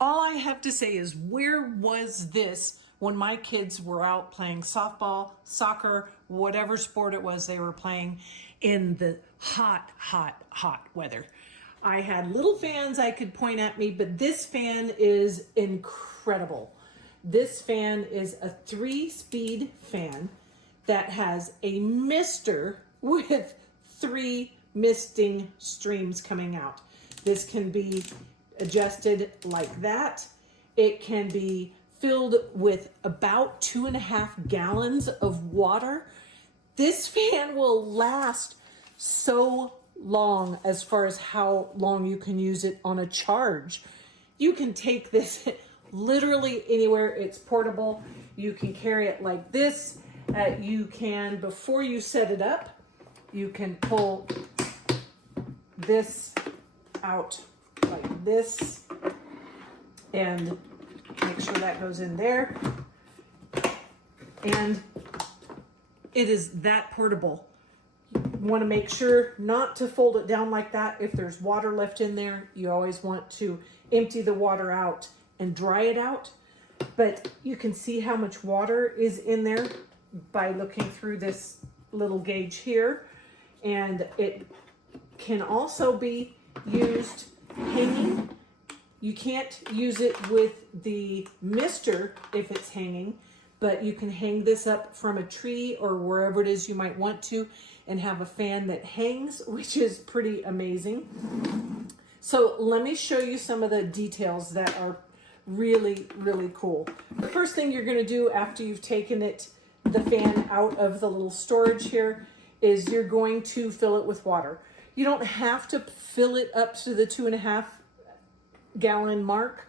All I have to say is, where was this when my kids were out playing softball, soccer, whatever sport it was they were playing in the hot, hot, hot weather? I had little fans I could point at me, but this fan is incredible. This fan is a 3-speed fan that has a mister with 3 misting streams coming out. This can be adjusted like that. It can be filled with about 2.5 gallons of water. This fan will last so long as far as how long you can use it on a charge. You can take this literally anywhere. It's portable. You can carry it like this. You can, before you set it up, you can pull this out like this and make sure that goes in there. And it is that portable. You want to make sure not to fold it down like that. If there's water left in there, you always want to empty the water out and dry it out. But you can see how much water is in there by looking through this little gauge here. And it can also be used hanging. You can't use it with the mister if it's hanging, but you can hang this up from a tree or wherever it is you might want to and have a fan that hangs, which is pretty amazing. So let me show you some of the details that are really, really cool. The first thing you're going to do after you've taken the fan out of the little storage here is you're going to fill it with water. You don't have to fill it up to the 2.5 gallon mark,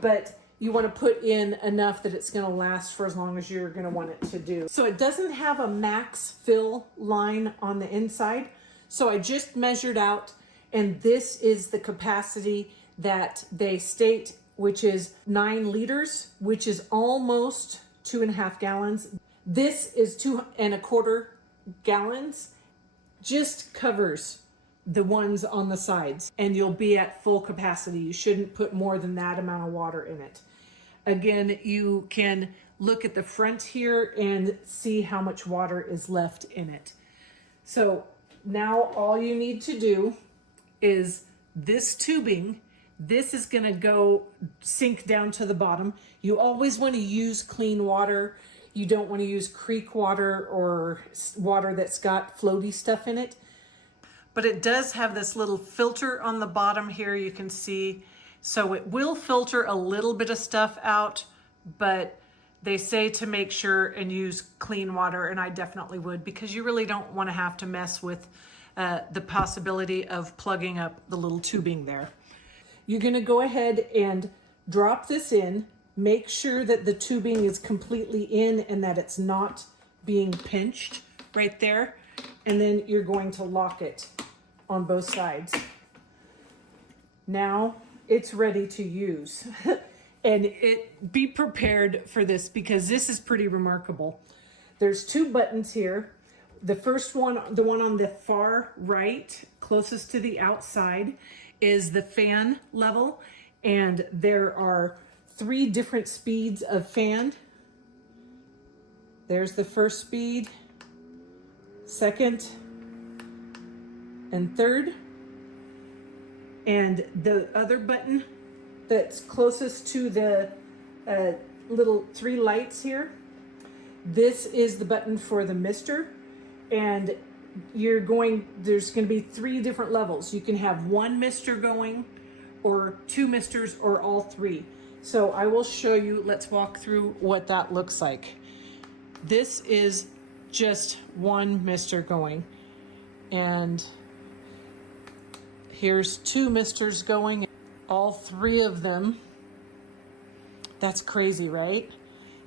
but you want to put in enough that it's going to last for as long as you're going to want it to do. So it doesn't have a max fill line on the inside. So I just measured out, and this is the capacity that they state, which is 9 liters, which is almost 2.5 gallons. This is 2.25 gallons, just covers the ones on the sides, and you'll be at full capacity. You shouldn't put more than that amount of water in it. Again, you can look at the front here and see how much water is left in it. So now all you need to do is this tubing. This is going to go sink down to the bottom. You always want to use clean water. You don't want to use creek water or water that's got floaty stuff in it. But it does have this little filter on the bottom here, you can see. So it will filter a little bit of stuff out, but they say to make sure and use clean water, and I definitely would, because you really don't want to have to mess with the possibility of plugging up the little tubing there. You're going to go ahead and drop this in. Make sure that the tubing is completely in and that it's not being pinched right there. And then you're going to lock it on both sides. Now it's ready to use. And be prepared for this, because this is pretty remarkable. There's 2 buttons here. The first one, the one on the far right, closest to the outside, is the fan level. And there are 3 different speeds of fan. There's the first speed, second, and third. And the other button that's closest to the little 3 lights here, this is the button for the mister. And there's going to be 3 different levels. You can have 1 mister going, or 2 misters, or all 3. So I will show you, let's walk through what that looks like. This is just 1 mister going. And here's 2 misters going, all 3 of them. That's crazy, right?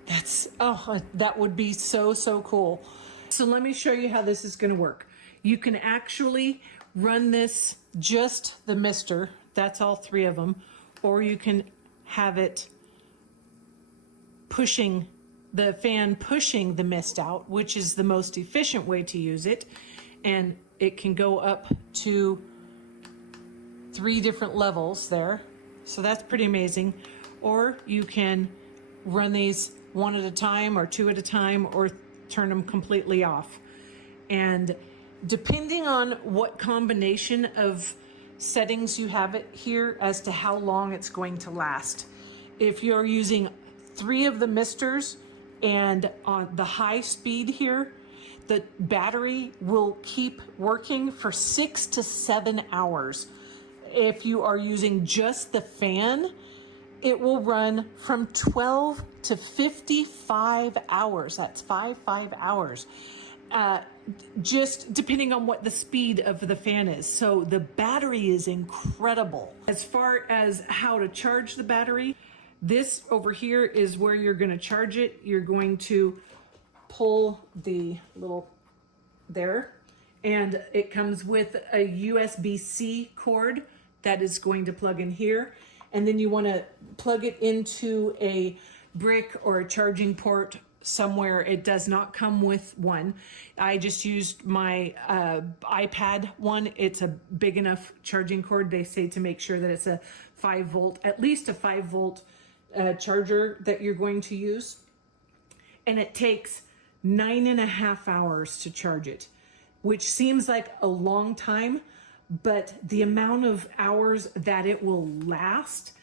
That would be so, so cool. So let me show you how this is going to work. You can actually run this just the mister, that's all 3 of them, or you can have it pushing the fan, pushing the mist out, which is the most efficient way to use it. And it can go up to 3 different levels there. So that's pretty amazing. or you can run these one at a time or two at a time, or turn them completely off. And depending on what combination of settings you have it here as to how long it's going to last. If you're using 3 of the misters and on the high speed here, the battery will keep working for 6 to 7 hours. If you are using just the fan, it will run from 12 to 55 hours. That's 5 hours. Just depending on what the speed of the fan is. So the battery is incredible. As far as how to charge the battery, this over here is where you're going to charge it. You're going to pull the little there, and it comes with a USB-C cord that is going to plug in here. And then you want to plug it into a brick or a charging port somewhere. It does not come with one. I just used my iPad one. It's a big enough charging cord. They say to make sure that it's a 5 volt, at least a 5 volt charger that you're going to use. And it takes 9.5 hours to charge it, which seems like a long time, but the amount of hours that it will last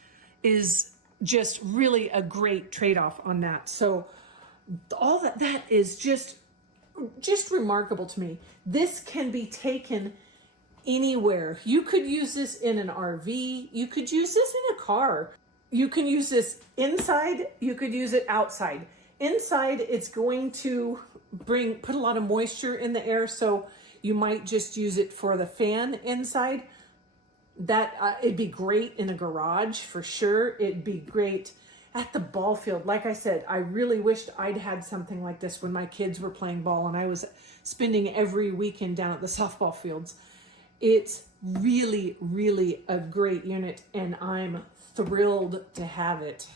is just really a great trade-off on that. So all that is just remarkable to me. This can be taken anywhere. You could use this in an RV. You could use this in a car. You can use this inside. You could use it outside. Inside, it's going to put a lot of moisture in the air, so you might just use it for the fan inside. That it'd be great in a garage for sure. It'd be great at the ball field. Like I said, I really wished I'd had something like this when my kids were playing ball and I was spending every weekend down at the softball fields. It's really, really a great unit, and I'm thrilled to have it.